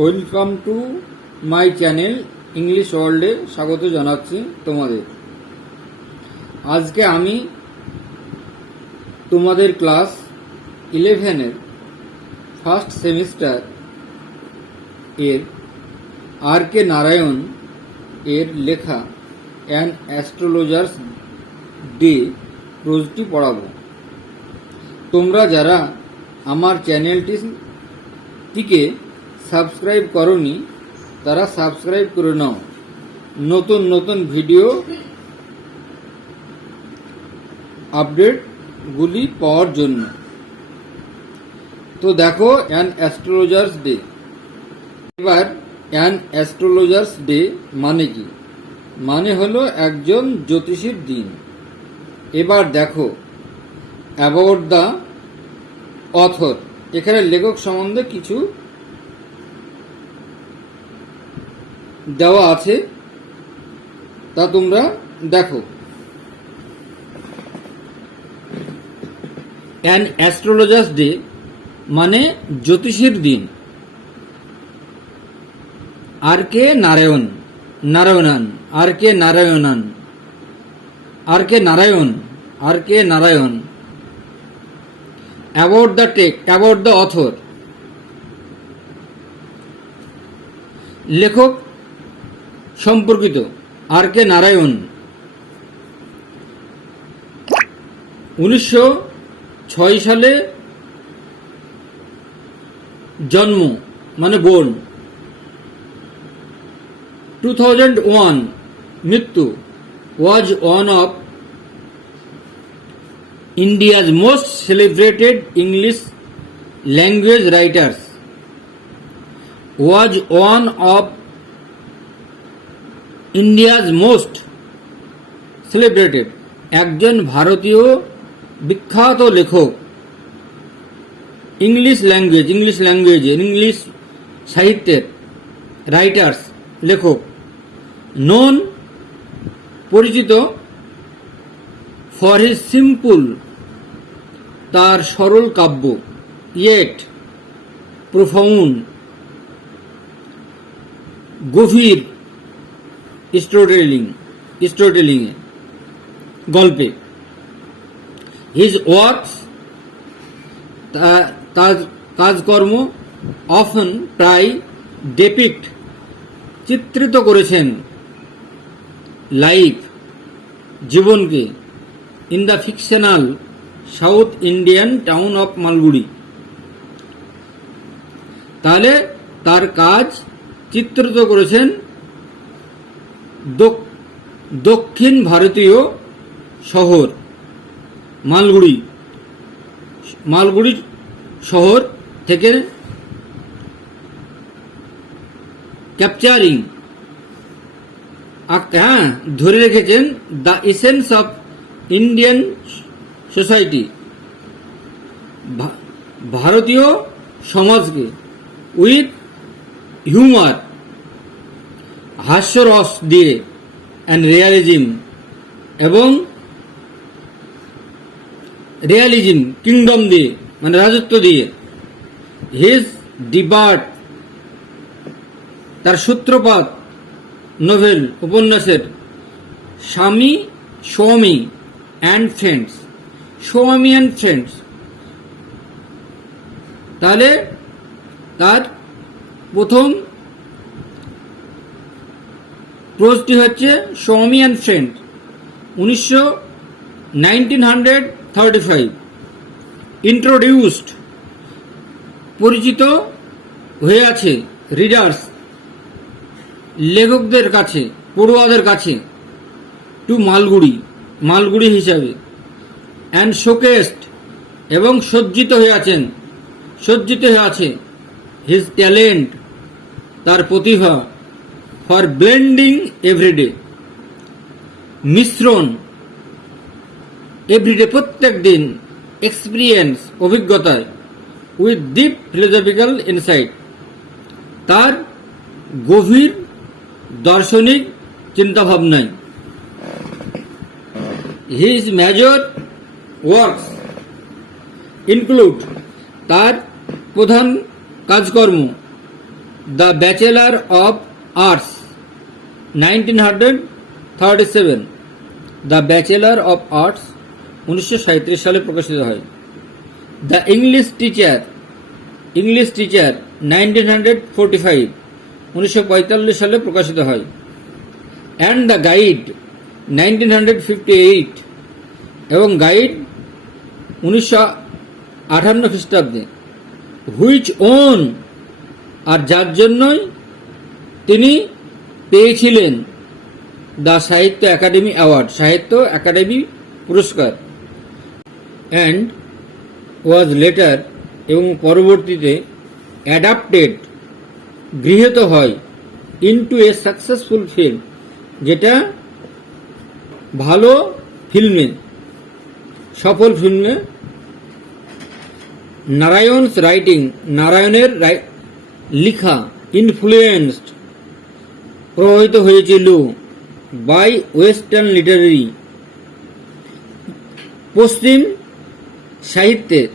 Welcome to my channel English ওয়ার্ল্ডে স্বাগত জানাচ্ছি তোমাদের। আজকে আমি তোমাদের ক্লাস 11-এর ফার্স্ট সেমিস্টার এর আর কে নারায়ণ এর লেখা অ্যান অ্যাস্ট্রোলজার্স ডে প্রোজটি পড়াবো। তোমরা যারা আমার চ্যানেলটিকে সাবস্ক্রাইব করনি তারা সাবস্ক্রাইব করে নাও নতুন নতুন ভিডিও আপডেটগুলি পাওয়ার জন্য। তো দেখো অ্যান অ্যাস্ট্রোলজার্স ডে। এবার অ্যান অ্যাস্ট্রোলজার্স ডে মানে কি? মানে হলো একজন জ্যোতিষীর দিন। এবার দেখো অ্যাবাউট দ্য অথর, এখানে লেখক সম্বন্ধে কিছু দেওয়া আছে, তা তোমরা দেখো। অ্যান অ্যাস্ট্রোলজার্স ডে মানে জ্যোতিষীর দিন। R K Narayanan about the text, about the author, লেখক সম্পর্কিত আর কে নারায়ণ 1906 সালে জন্ম মানে বোর্ন, 2001 মৃত্যু। Was one of India's most celebrated English language writers. was one of India's most celebrated, একজন ভারতীয় বিখ্যাত লেখক, ইংলিশ সাহিত্যের রাইটার্স লেখক, নোন পরিচিত ফর হিজ সিম্পল তার সরল কাব্য, ইয়েট প্রোফাউন্ড গভীর স্টোরিটেলিং গল্পে। হিজ ওয়ার্কস তার কাজকর্ম অফন প্রায় ডেপিক্ট চিত্রিত করেছেন লাইফ জীবনকে in the fictional south Indian town of Malgudi. তাহলে তার কাজ চিত্রিত করেছেন দক্ষিণ ভারতীয় শহর মালগুড়ি শহর থেকে ক্যাপচারিং ধরে রেখেছেন the essence of Indian society, ভারতীয় সমাজকে, উইথ হিউমার হাস্যরস দিয়ে, অ্যান্ড রিয়ালিজম এবং রিয়ালিজম কিংডম দিয়ে মানে রাজত্ব দিয়ে। হিজ ডিবার্ট তার সূত্রপাত নোভেল উপন্যাসের স্বামী অ্যান্ড ফ্রেন্ডস। তাহলে তার প্রথম প্রোজটি হচ্ছে স্বামী অ্যান্ড ফ্রেন্ড, 1935। ইন্ট্রোডিউসড পরিচিত হয়ে আছে রিডার্স লেখকদের কাছে, পড়ুয়াদের কাছে, টু মালগুড়ি হিসাবে। অ্যান্ড শোকেসড এবং সজ্জিত হয়ে আছে হিজ ট্যালেন্ট তার প্রতিভা, ফর ব্লেন্ডিং এভরিডে মিশ্রণ, এভরিডে প্রত্যেক দিন, এক্সপিরিয়েন্স অভিজ্ঞতায়, উইথ ডিপ ফিলোসফিক্যাল ইনসাইট তার গভীর দার্শনিক চিন্তাভাবনায়। হিজ মেজর ওয়ার্কস ইনক্লুড তার প্রধান কাজকর্ম the bachelor of arts 1937, the bachelor of arts 1937 সালে প্রকাশিত হয়। দ্য ইংলিশ টিচার 1945, 1945 সালে প্রকাশিত হয়। অ্যান্ড দ্য গাইড 1958 এবং গাইড 1958 খ্রিস্টাব্দে। হুইচ ওন, আর যার জন্যই তিনি পেয়েছিলেন দ্য সাহিত্য একাডেমি অ্যাওয়ার্ড, সাহিত্য একাডেমি পুরস্কার। অ্যান্ড ওয়াজ লেটার, এবং পরবর্তীতে অ্যাডাপ্টেড, গৃহীত হয় ইনটু এ সাকসেসফুল ফিল্ম, যেটা ভালো ফিল্মে, সফল ফিল্মে। নারায়ণস রাইটিং, নারায়ণের লিখা ইনফ্লুয়েন্সড, প্রভাবিত হয়েছিল বাই ওয়েস্টার্ন লিটারেরি, পশ্চিম সাহিত্যের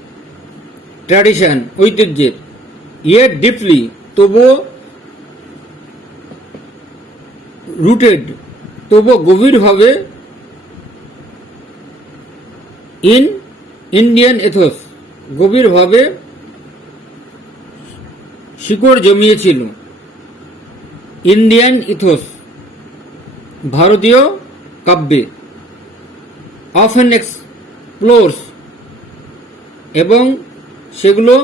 ট্র্যাডিশন, ঐতিহ্যের। ইয়েট ডিপলি, তবুও রুটেড, তবুও গভীরভাবে ইন ইন্ডিয়ান এথোস, গভীরভাবে শিকড় জমিয়েছিল ইন্ডিয়ান ইথোস, ভারতীয় কাব্যে। অফেন এক্সপ্লোরস, এবং সেগুলো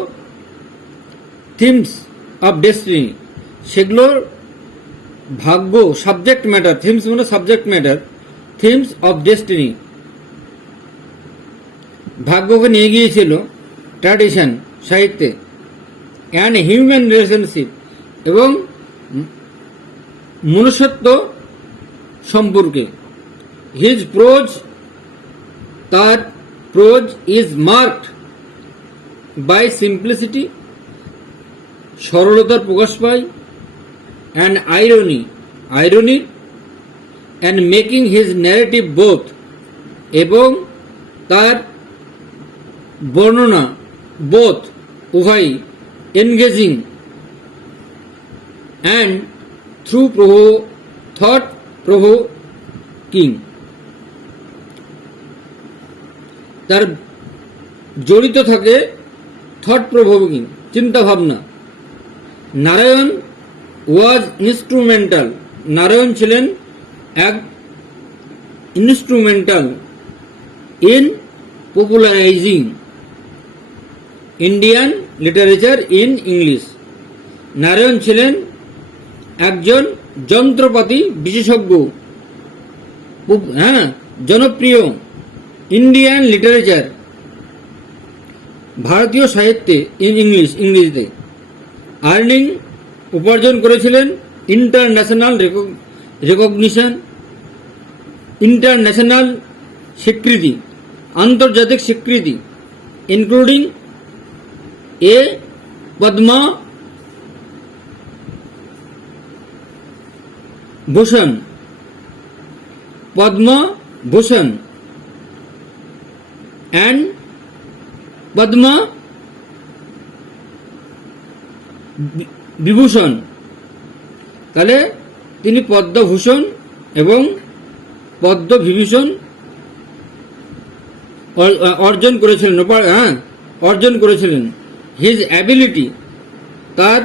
থিমস অফ ডেস্টিনি, সেগুলোর ভাগ্য, সাবজেক্ট ম্যাটার, থিমস মানে subject matter, themes of destiny, ভাগ্যকে নিয়ে গিয়েছিল ট্র্যাডিশন, সাহিত্যে। অ্যান্ড হিউম্যান রিলেশনশিপ, এবং মনুষ্যত্ব সম্পর্কে। হিজ প্রোজ, তার prose is marked by simplicity, সরলতার প্রকাশ পায়। And irony, irony, and making his narrative both, এবং তার বর্ণনা বোথ, উভয়, engaging and through thought provoking, তার জড়িত থাকে থট প্রভোকিং, চিন্তা ভাবনা। নারায়ণ ওয়াজ ইনস্ট্রুমেন্টাল, নারায়ণ ছিলেন এক instrumental in popularising Indian literature in English. Narayan ছিলেন একজন যন্ত্রপাতি বিশেষজ্ঞ, জনপ্রিয় ইন্ডিয়ান লিটারেচার, ভারতীয় সাহিত্যে ইন ইংলিশ, ইংরেজিতে। আর্নিং, উপার্জন করেছিলেন ইন্টারন্যাশনাল রেকগনিশন, ইন্টারন্যাশনাল স্বীকৃতি, আন্তর্জাতিক স্বীকৃতি, including a Padma Bhushan, Padma Bhushan and Padma Vibhushan. তাহলে তিনি পদ্মভূষণ এবং পদ্মবিভূষণ অর্জন করেছিলেন, অর্জন করেছিলেন। হিজ অ্যাবিলিটি, তার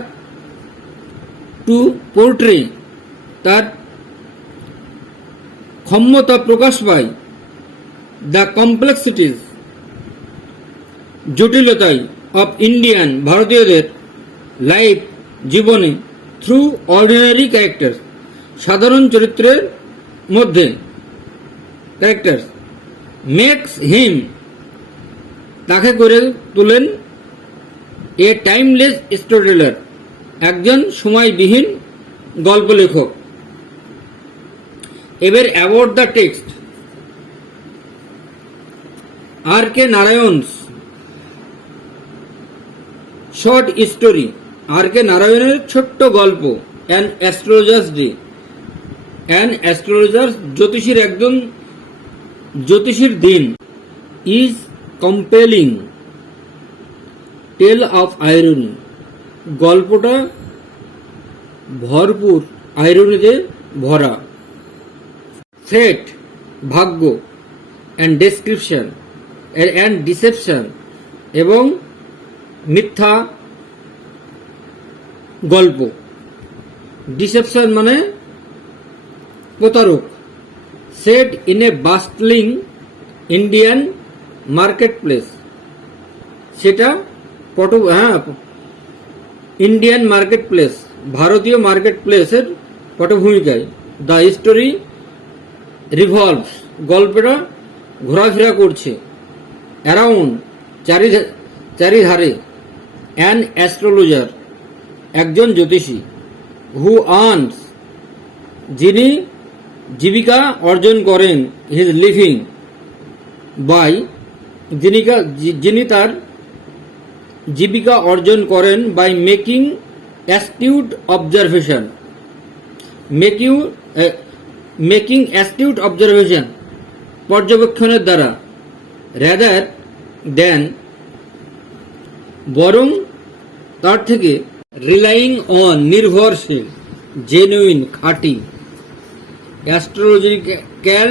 টু পোর্ট্রে, তার ক্ষমতা প্রকাশ পায় দ্য কমপ্লেক্সিটিজ, জটিলতায়, অফ ইন্ডিয়ান, ভারতীয়দের লাইফ, জীবনে, থ্রু অর্ডিনারি ক্যারেক্টার, সাধারণ চরিত্রের মধ্যে, ক্যারেক্টার। মেক্স হিম, তাকে করে তোলেন এ টাইমলেস স্টোরিটেলার, একজন সময়বিহীন গল্প লেখক। এবার about the text. R K Narayan's short story, R K নারায়ণের ছোট্ট গল্প, an astrologer's day, an astrologer's, জ্যোতিষীর একজন জ্যোতিষীর দিন, is compelling tale of irony, গল্পটা ভরপুর, আইরনিতে ভরা। ফেট, ভাগ্য, অ্যান্ড ডেসক্রিপশন অ্যান্ড ডিসেপশন, এবং মিথ্যা গল্প। ডিসেপশন মানে প্রতারক। Set in a bustling Indian market place, সেটা ইন্ডিয়ান মার্কেট প্লেস, ভারতীয় মার্কেট প্লেসের পটভূমিকায়। দ্য স্টোরি রিভলভস, গল্পটা ঘোরাফেরা করছে। অ্যারাউন্ড, চারিধারে। অ্যান অ্যাস্ট্রোলজার, একজন জ্যোতিষী। হু আর্নস, যিনি জীবিকা অর্জন করেন। হিজ লিভিং বাই, যিনি তার জীবিকা অর্জন করেন by making astute observation. Making astute observation, পর্যবেক্ষণের দ্বারা। রেদার দেন, বরং তার থেকে। রিলাইং অন, নির্ভরশীল। জেনুইন, খাঁটি। অ্যাস্ট্রোলজিক্যাল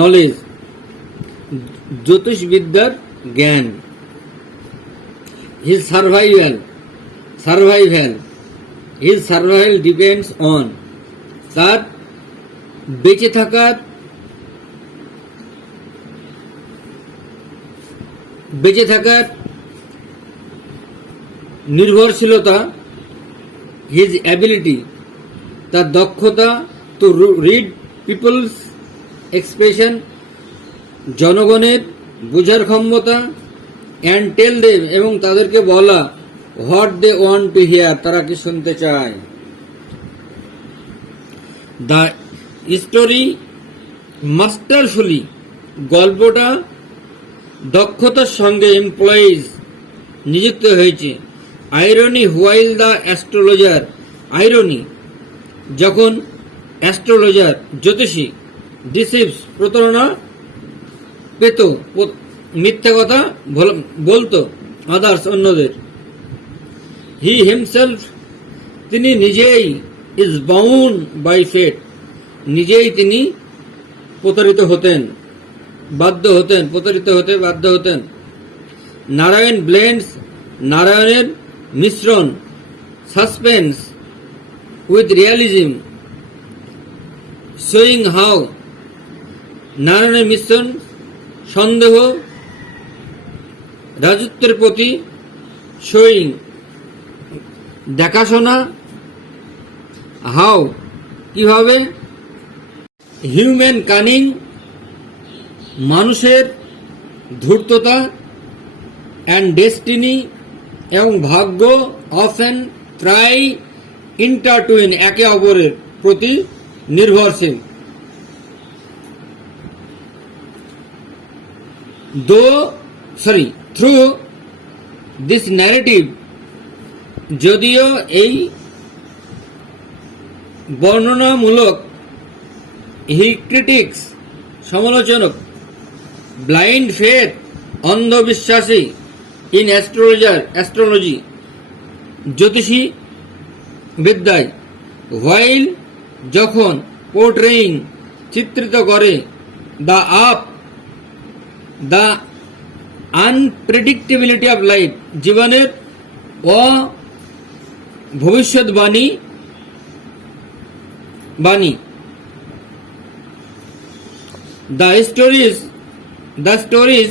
নলেজ, জ্যোতিষবিদ্যার জ্ঞান। হিজ সার্ভাইভাল ডিপেন্ডস অন, তার বেঁচে থাকার নির্ভরশীলতা। হিজ অ্যাবিলিটি, তার দক্ষতা। টু রিড পিপলস এক্সপ্রেশন, জনগণের বোঝার ক্ষমতা। অ্যান্ড টেল দেম, এবং তাদেরকে বলা। What they want to hear, তারা কি শুনতে চায়। দ্য স্টোরি মাস্টারফুলি, গল্পটা দক্ষতার সঙ্গে এমপ্লয়িজ, নিযুক্ত হয়েছে। Irony while the astrologer, irony, যখন অ্যাস্ট্রোলজার, জ্যোতিষী, ডিসিভস, প্রতারণা পেত, মিথ্যা কথা বলতো, আদার্স, অন্যদের। হি হিমসেলফ, তিনি নিজেই, ইজ বাউন্ড বাই ফেট, নিজেই তিনি প্রতারিত হতে বাধ্য হতেন। নারায়ণ ব্লেন্ডস, নারায়ণের মিশ্রণ। Suspense with realism, showing how, নারায়ণের মিশ্রণ। সন্দেহ রাজত্বের প্রতি। শোয়িং, দেখাশোনা। হাউ, কিভাবে। হিউম্যান কানিং, মানুষের ধূর্ততা। অ্যান্ড ডেস্টিনি, এবং ভাগ্য। অফেন, প্রায়। ইন্টারটুইন, একে অপরের প্রতি নির্ভরশীল। থ্রু দিস ন্যারেটিভ, যদিও এই বর্ণনামূলক। হি ক্রিটিক্স, সমালোচক। ব্লাইন্ড ফেথ, অন্ধবিশ্বাসী। ইন অ্যাস্ট্রোলজি, জ্যোতিষী বিদ্যায়। হোয়াইল, যখন। পোর্ট্রেইং, চিত্রিত করে। দ্য আনপ্রেডিক্টেবিলিটি অফ লাইফ, জীবনের ভবিষ্যৎবাণী। দ্য স্টোরিজ,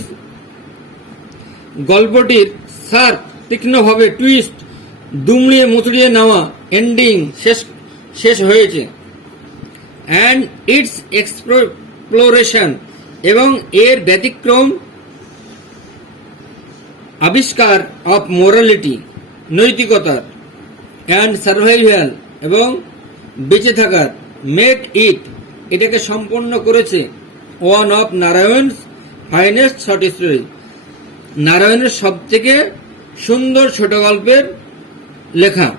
গল্পটির সার্প, তীক্ষ্ণভাবে। টুইস্ট, দুমড়িয়ে মুচড়িয়ে নেওয়া। এন্ডিং, শেষ হয়েছে। অ্যান্ড ইটস এক্সপ্লোরেশন, এবং এর ব্যতিক্রম আবিষ্কার। অফ মোরালিটি, নৈতিকতার। অ্যান্ড সার্ভাইভাল, এবং বেঁচে থাকার। মেক ইট, এটাকে সম্পন্ন করেছে। One of Narayan's finest short story, নারায়ণের সবথেকে সুন্দর ছোট গল্পের লেখা।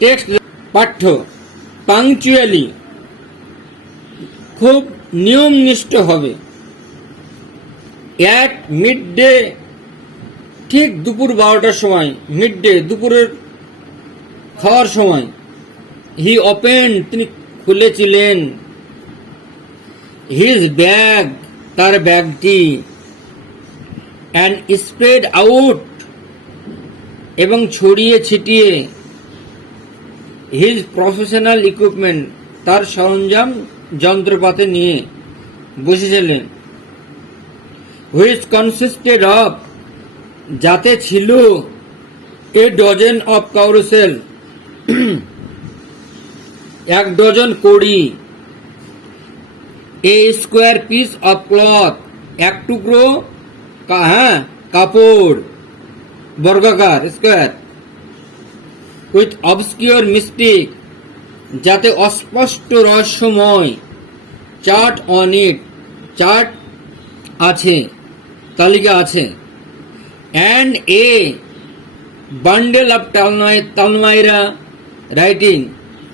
টেক্সট, পাঠ্য। পাংচুয়ালি, খুব নিয়মনিষ্ঠ হবে। অ্যাট মিড ডে, ঠিক দুপুর 12টার সময়। মিড ডে, দুপুরের খাওয়ার সময়। হি ওপেন, তিনি খুলেছিলেন, হিজ ব্যাগ, তার ব্যাগটি, অ্যান্ড স্প্রেড আউট, এবং ছড়িয়ে ছিটিয়ে, হিজ প্রফেশনাল ইকুইপমেন্ট, তার সরঞ্জাম যন্ত্রপাতি নিয়ে বসেছিলেন, হুইচ কনসিস্টেড অফ, যাতে ছিল, এ ডজন অফ কাউরুসেল, 1 ডজন কড়ি, এ স্কোয়ার পিস অফ ক্লথ, এক টুকরো কাপড়, বর্গাকার স্কোয়ার, উইথ অবস্কিওর মিস্টিক, যাতে অস্পষ্ট রহস্যময়, চার্ট অন ইট, চার্ট আছে, তালিকা আছে, and a bundle of palmyra writing,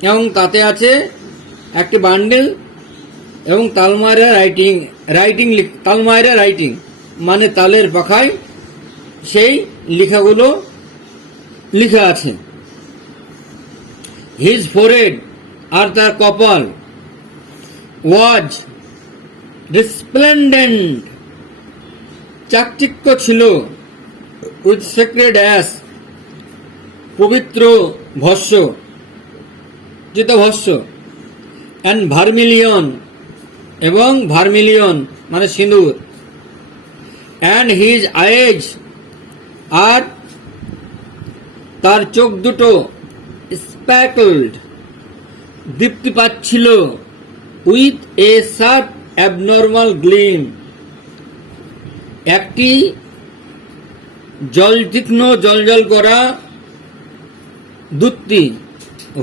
এবং তাতে আছে একটি বান্ডেল এবং তালমাইরা রাইটিং মানে তালের পাখায় সেই লেখাগুলো লেখা আছে। হিজ ফোরহেড, আর তার কপাল, ওয়াজ রিসপ্লেন্ডেন্ট, চাকচিক্য ছিল, উইথ সেক্রেড অ্যাশ, পবিত্র ভস্য, চিতভস্য, অ্যান্ড ভার্মিলিয়ন, এবং ভার্মিলিয়ন মানে সিঁদুর, অ্যান্ড হিজ আইজ, আর তার চোখ দুটো, স্প্যাকলড, দীপ্তি পাচ্ছিল, with a sharp abnormal Glim, একটি তীক্ষ্ণ জলজল করা দ্যুতি,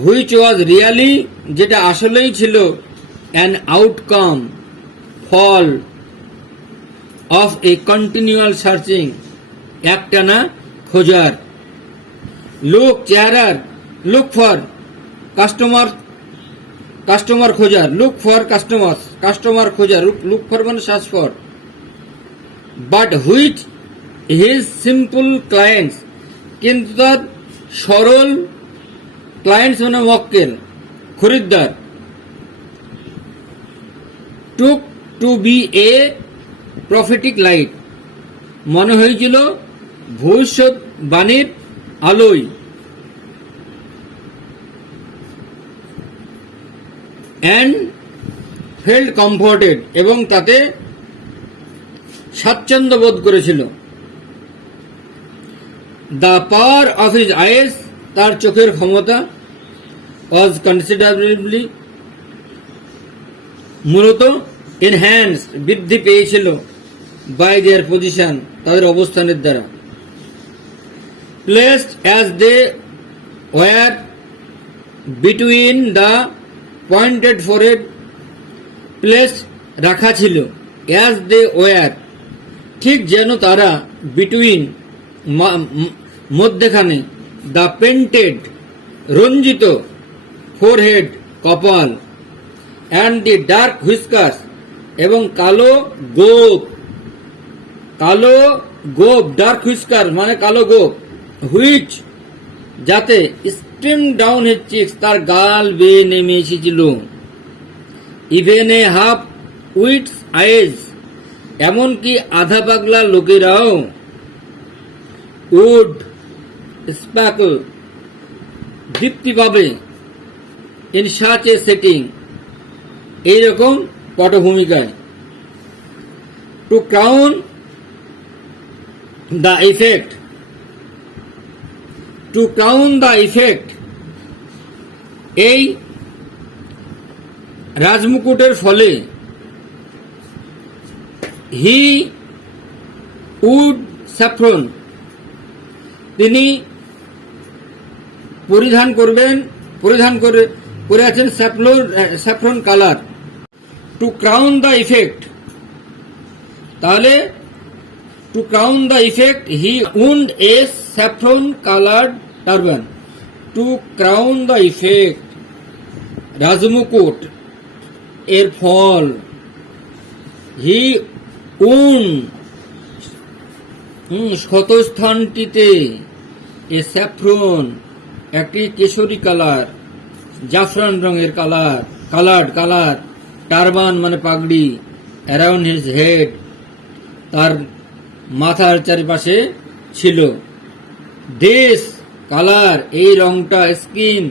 হুইচ ওয়াজ রিয়ালি, যেটা আসলেই ছিল, অ্যান আউটকাম, ফল, অফ এ কন্টিনিউয়াল সার্চিং, একটানা খোঁজার, চেহারার, লুক ফর কাস্টমার খোঁজার, কাস্টমার খোঁজার, লুক ফর মানে search for, but which his simple clients, কিন্তু তার সরল ক্লায়েন্টস মানে মক্কেল, খরিদ্দার, took to be a prophetic light, মনে হয়েছিল ভবিষ্যৎবাণীর আলোয়, অ্যান্ড ফেল্ড কমফোর্টেড, এবং তাতে স্বাচ্ছন্দ্য বোধ করেছিল। The power of his eyes, তার চোখের ক্ষমতা, ওয়াজ কনসিডারেবলি, মূলত এনহ্যান্স, বৃদ্ধি পেয়েছিল, বাই দেয়ার পজিশন, তাদের অবস্থানের দ্বারা, placed as they were between the pointed forehead, place রাখা ছিল, অ্যাজ দে ওয়ার, ঠিক যেন তারা, বিটুইন মধ্যখানে, দ্য পেন্টেড রঞ্জিত, ফোরহেড কপাল, অ্যান্ড দি ডার্ক হুইস্কার্স, এবং কালো গোপ, ডার্ক হুইস্কার মানে কালো গোপ, হুইচ, যাতে স্ট্রিম ডাউন হিজ চিক্স, তার গাল বেয়ে নেমে এসেছিল, ইভেন এ হাফ উইটস আইজ, এমনকি আধা পাগলা লোকেরাও, উড স্পার্কল, দীপ্তি পাবে, ইন সাচ এ সেটিং, এইরকম পটভূমিকায়, টু ক্রাউন দ্য ইফেক্ট, এই রাজমুকুটের ফলে, হি উড স্যাফরন, তিনি পরিধান করে আছেন saffron colour, to crown the effect, তাহলে to crown the effect he wound a saffron coloured turban, to crown the effect, রাজমুকুট এর ফল, হি উন, ক্ষতস্থানটিতে, এ স্যাফরন, একটি কেশরী কালার, জাফরান রঙের কালার, টারবান মানে পাগড়ি, অ্যারাউন্ড হিজ হেড, তার মাথার চারিপাশে ছিল। দিস কালার, এই রংটা, স্কিম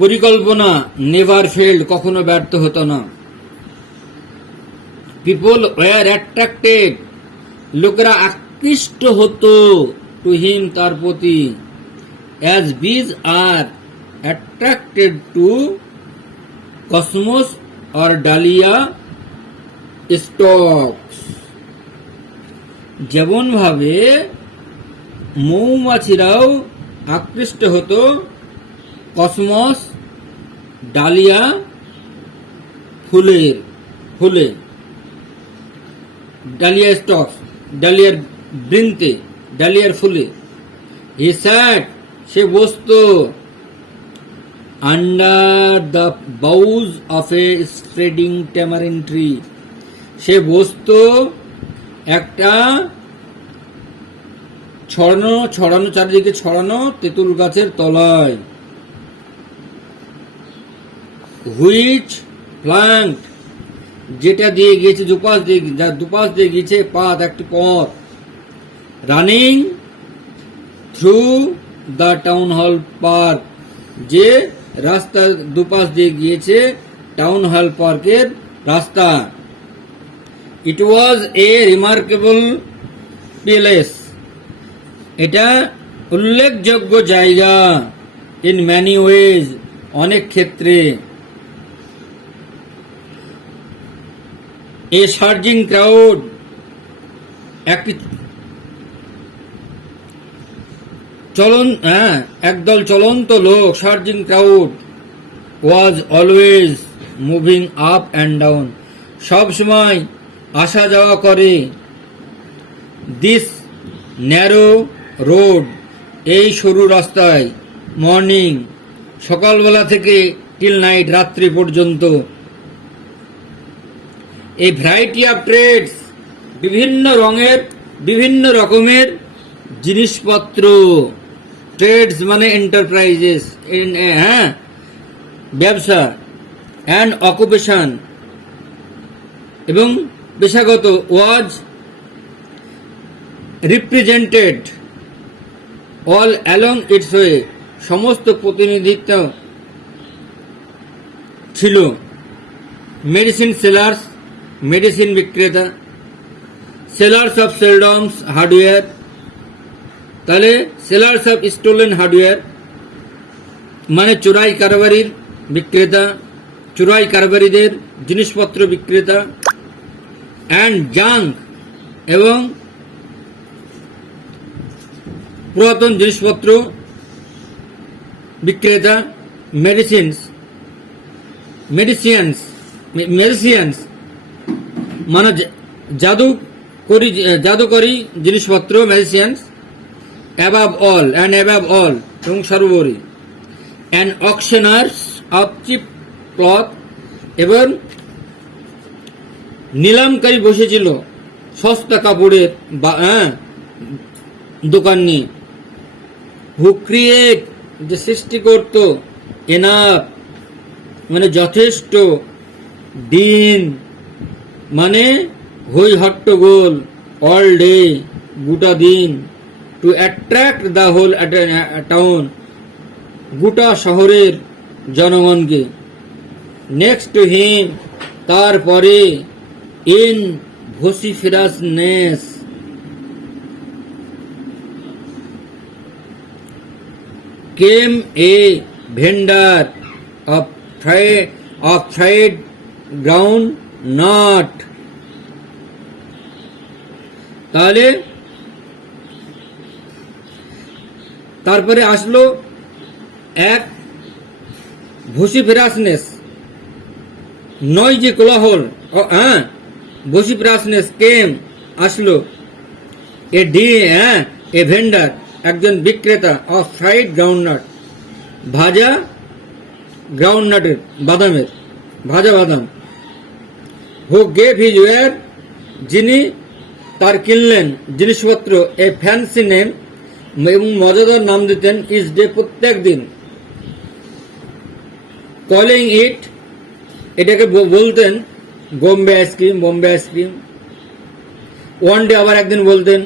পরিকল্পনা, নেভার ফেল্ড, কখনো ব্যর্থ হতো না। পিপল ওয়ার অ্যাট্রাক্টেড, লোকেরা আকৃষ্ট হতো, টু হিম, তার প্রতি, as bees are attracted to cosmos or dahlia stalks, যেমন ভাবে মৌমাছিরাও আকৃষ্ট হতো কসমস, ডালিয়া ফুলে, ডালিয়া স্টকস, ডালিয়ার বৃন্তে, ডালিয়ার ফুলে। হি স্যাট, সে বসতো, under the boughs of a spreading tamarind tree, সে বসতো একটা ছড়ানো চারিদিকে ছড়ানো তেঁতুল গাছের তলায়। হুইচ ফ্ল্যাঙ্ক, যেটা দিয়ে গিয়েছে দুপাশ দিয়ে গিয়েছে পাথ, একটি পথ। Running through the town hall park, যে রাস্তার দুপাশ দিয়ে গিয়েছে টাউন হল পার্কের রাস্তা। ইট ওয়াজ এ রিমার্কেবল প্লেস, এটা উল্লেখযোগ্য জায়গা, ইন ম্যানি ওয়েজ, অনেক ক্ষেত্রে। এ সার্জিং ক্রাউড, একটি একদল চলন্ত লোক, সার্জিং crowd, was always moving up and down, সব সময় আসা যাওয়া করে। দিস ন্যারো রোড, এই সরু রাস্তায়, মর্নিং, সকালবেলা থেকে, টিল নাইট, রাত্রি পর্যন্ত। এই ভ্যারাইটি অফ ট্রেডস, বিভিন্ন রঙের বিভিন্ন রকমের জিনিসপত্র। ট্রেডস মানে এন্টারপ্রাইজেস, ব্যবসা, অ্যান্ড অকুপেশন, এবং পেশাগত। Was represented all along its way, সমস্ত প্রতিনিধিত্ব ছিল। মেডিসিন সেলার্স, মেডিসিন বিক্রেতা। সেলার্স অফ সেলডমস হার্ডওয়্যার, তাহলে সেলার্স অফ স্টোলেন হার্ডওয়্যার মানে চোরাই কারবারির বিক্রেতা, চোরাই কারবারিদের জিনিসপত্র বিক্রেতা। অ্যান্ড জাঙ্ক, এবং পুরাতন জিনিসপত্র বিক্রেতা। মেডিসিয়ানস মানে জাদুকরী জিনিসপত্র, ম্যাজিসিয়ানস। অ্যাবাভ অল, এবং সর্বোপরি। অ্যান্ড অকশনার্স অফ চিপ ক্লথ, এবং নিলামকারী বসেছিল সস্তা কাপড়ের দোকান নিয়ে। হু ক্রিয়েট, যে সৃষ্টি করত, এনাফ মানে যথেষ্ট, দিন মানে হই হট্টগোল, অল ডে গোটা দিন, to attract the whole town গোটা শহরের জনগণকে। নেক্সট টু হিম, তারপরে, in vociferousness, came a vendor of fried groundnut, তাহলে তারপরে আসলো এক ভোসিফেরাসনেস, নয় যে কোলাহল, ভোসিফেরাসনেস কেম আসলো, এ ভেন্ডার একজন বিক্রেতা, অফ ফ্রাইড গ্রাউন্ডনাট ভাজা গ্রাউন্ডনাটের বাদামের, ভাজা বাদাম। হু গেভ হিজ ওয়্যার, যিনি তার কিনলেন জিনিসপত্র, এ ফ্যান্সি নেম, এবং মজাদার নাম দিতেন, ইজ ডে প্রত্যেক দিন, কলিং ইট, এটাকে বলতেন বোম্বে আইসক্রিম। ওয়ান ডে আবার একদিন বলতেন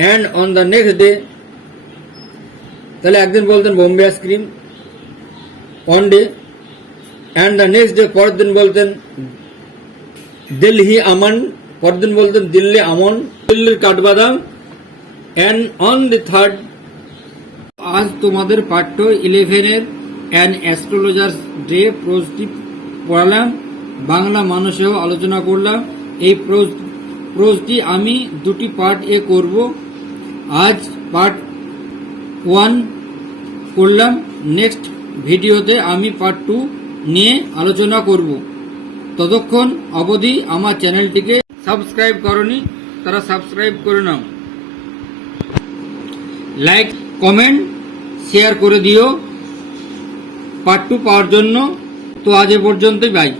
and on the next day, তাহলে একদিন বলতেন Bombay ice cream one day, and the next day পরের দিন বলতেন দিল্লি আমন্ড, পরের দিন বলতেন দিল্লি আমন্ড, দিল্লির কাঠবাদাম, অ্যান্ড অন দি থার্ড। আজ তোমাদের পাঠ্য 11-এর অ্যান অ্যাস্ট্রোলজার্স ডে প্রোজটি পড়ালাম, বাংলা মানুষেও আলোচনা করলাম। এই প্রোজটি আমি দুটি পার্ট এ করব। আজ পার্ট 1 করলাম, নেক্সট ভিডিওতে আমি পার্ট 2 নিয়ে আলোচনা করব। ততক্ষণ অবধি আমার চ্যানেলটিকে সাবস্ক্রাইব করনি, তারা সাবস্ক্রাইব করে নাও, লাইক কমেন্ট শেয়ার করে দিও পার্ট 2 পাওয়ার জন্য। তো আজ এ পর্যন্তই, বাই।